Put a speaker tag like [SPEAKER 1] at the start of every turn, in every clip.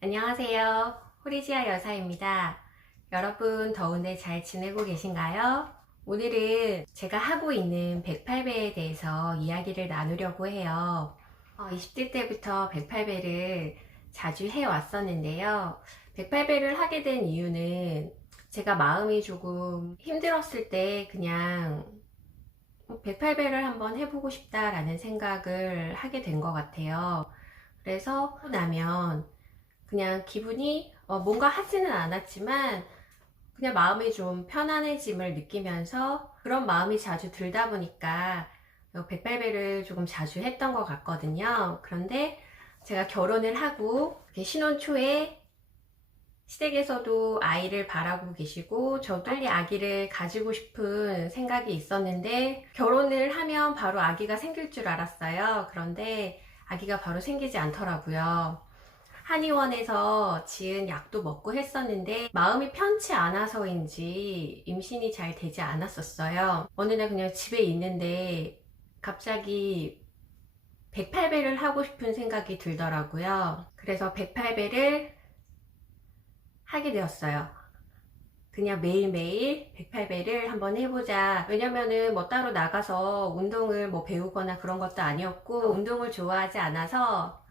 [SPEAKER 1] 안녕하세요. 호리지아 여사입니다. 여러분 더운데 잘 지내고 계신가요? 오늘은 제가 하고 있는 108배에 대해서 이야기를 나누려고 해요. 어, 20대 때부터 108배를 자주 해왔었는데요. 108배를 하게 된 이유는 제가 마음이 조금 힘들었을 때 그냥 108배를 한번 해보고 싶다라는 생각을 하게 된 것 같아요. 그래서 나면 그냥 기분이 어, 뭔가 하지는 않았지만 그냥 마음이 좀 편안해짐을 느끼면서 그런 마음이 자주 들다 보니까 108배를 조금 자주 했던 것 같거든요. 그런데 제가 결혼을 하고 신혼 초에 시댁에서도 아이를 바라고 계시고 저도 빨리 아기를 가지고 싶은 생각이 있었는데 결혼을 하면 바로 아기가 생길 줄 알았어요. 그런데 아기가 바로 생기지 않더라고요. 한의원에서 지은 약도 먹고 했었는데 마음이 편치 않아서인지 임신이 잘 되지 않았었어요. 어느 날 그냥 집에 있는데 갑자기 108배를 하고 싶은 생각이 들더라고요. 그래서 108배를 하게 되었어요. 그냥 매일매일 108배를 한번 해보자. 왜냐면은 뭐 따로 나가서 운동을 뭐 배우거나 그런 것도 아니었고, 운동을 좋아하지 않아서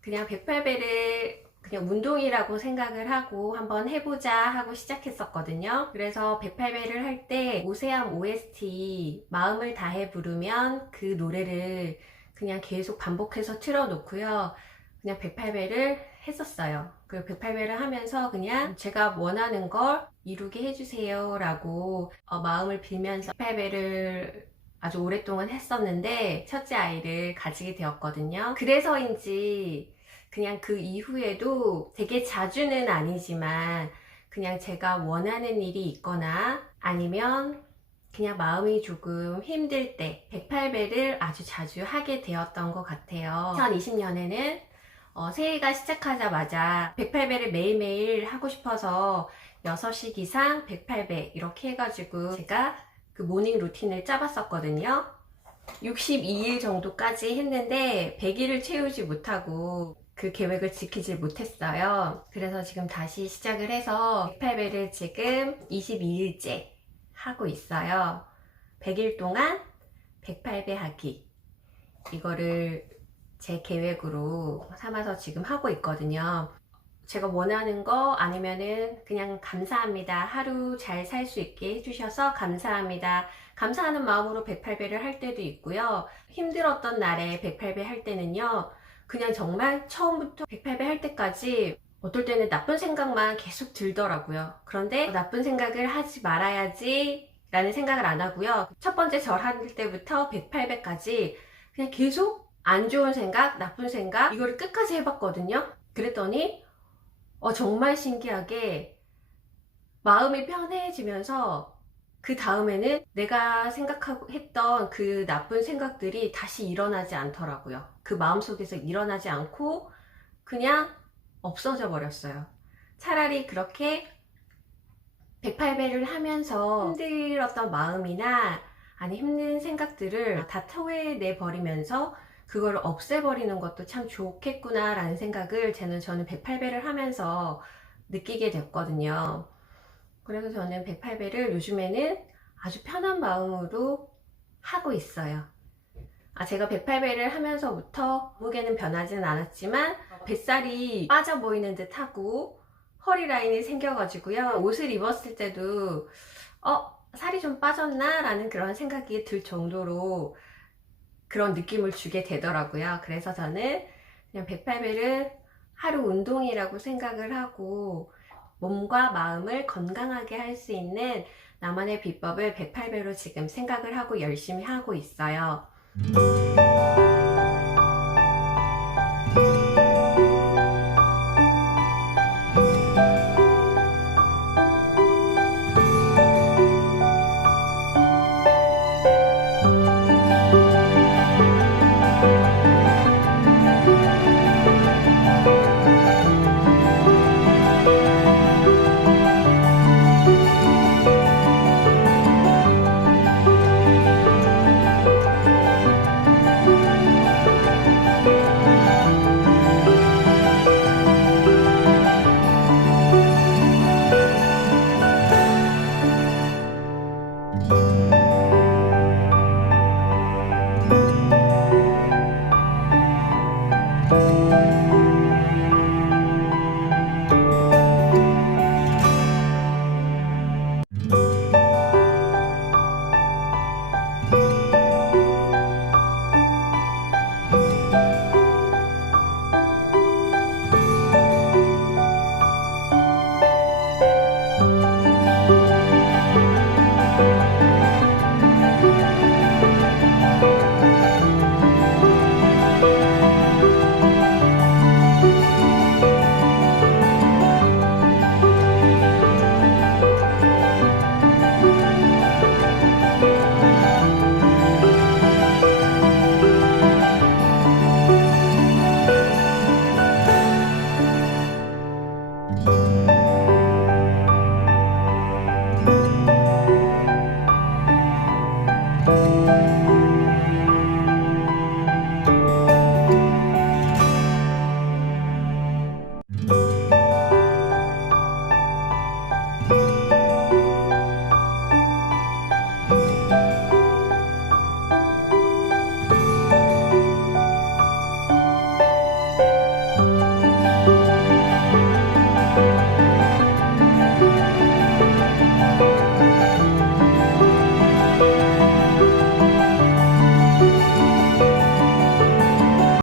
[SPEAKER 1] 그냥 108배를 그냥 운동이라고 생각을 하고 한번 해보자 하고 시작했었거든요. 그래서 108배를 할 때 오세암 OST 마음을 다해 부르면 그 노래를 그냥 계속 반복해서 틀어놓고요. 그냥 108배를 했었어요. 그 108배를 하면서 그냥 제가 원하는 걸 이루게 해주세요 라고 어, 마음을 빌면서 108배를 아주 오랫동안 했었는데 첫째 아이를 가지게 되었거든요. 그래서인지 그냥 그 이후에도 되게 자주는 아니지만 그냥 제가 원하는 일이 있거나 아니면 그냥 마음이 조금 힘들 때 108배를 아주 자주 하게 되었던 것 같아요. 2020년에는 어, 새해가 시작하자마자 108배를 매일매일 하고 싶어서 6시 기상 108배 이렇게 해가지고 제가 그 모닝 루틴을 짜봤었거든요. 62일 정도까지 했는데 100일을 채우지 못하고 그 계획을 지키지 못했어요. 그래서 지금 다시 시작을 해서 108배를 지금 22일째 하고 있어요. 100일 동안 108배 하기. 이거를 제 계획으로 삼아서 지금 하고 있거든요. 제가 원하는 거 아니면은 그냥 감사합니다. 하루 잘 살 수 있게 해주셔서 감사합니다. 감사하는 마음으로 108배를 할 때도 있고요. 힘들었던 날에 108배 할 때는요. 그냥 정말 처음부터 108배 할 때까지 어떨 때는 나쁜 생각만 계속 들더라고요. 그런데 나쁜 생각을 하지 말아야지 라는 생각을 안 하고요. 첫 번째 절할 때부터 108배까지 그냥 계속 안 좋은 생각, 나쁜 생각 이거를 끝까지 해봤거든요. 그랬더니 어, 정말 신기하게 마음이 편해지면서 그 다음에는 내가 생각하고 했던 그 나쁜 생각들이 다시 일어나지 않더라고요. 그 마음속에서 일어나지 않고 그냥 없어져 버렸어요. 차라리 그렇게 108배를 하면서 힘들었던 마음이나 아니 힘든 생각들을 다 토해내 버리면서 그걸 없애버리는 것도 참 좋겠구나라는 생각을 저는, 저는 108배를 하면서 느끼게 됐거든요. 그래서 저는 108배를 요즘에는 아주 편한 마음으로 하고 있어요. 아, 제가 108배를 하면서부터 무게는 변하지는 않았지만 뱃살이 빠져 보이는 듯 하고 허리 라인이 생겨가지고요. 옷을 입었을 때도 어, 살이 좀 빠졌나? 라는 그런 생각이 들 정도로 그런 느낌을 주게 되더라고요. 그래서 저는 그냥 108배를 하루 운동이라고 생각을 하고 몸과 마음을 건강하게 할 수 있는 나만의 비법을 108배로 지금 생각을 하고 열심히 하고 있어요.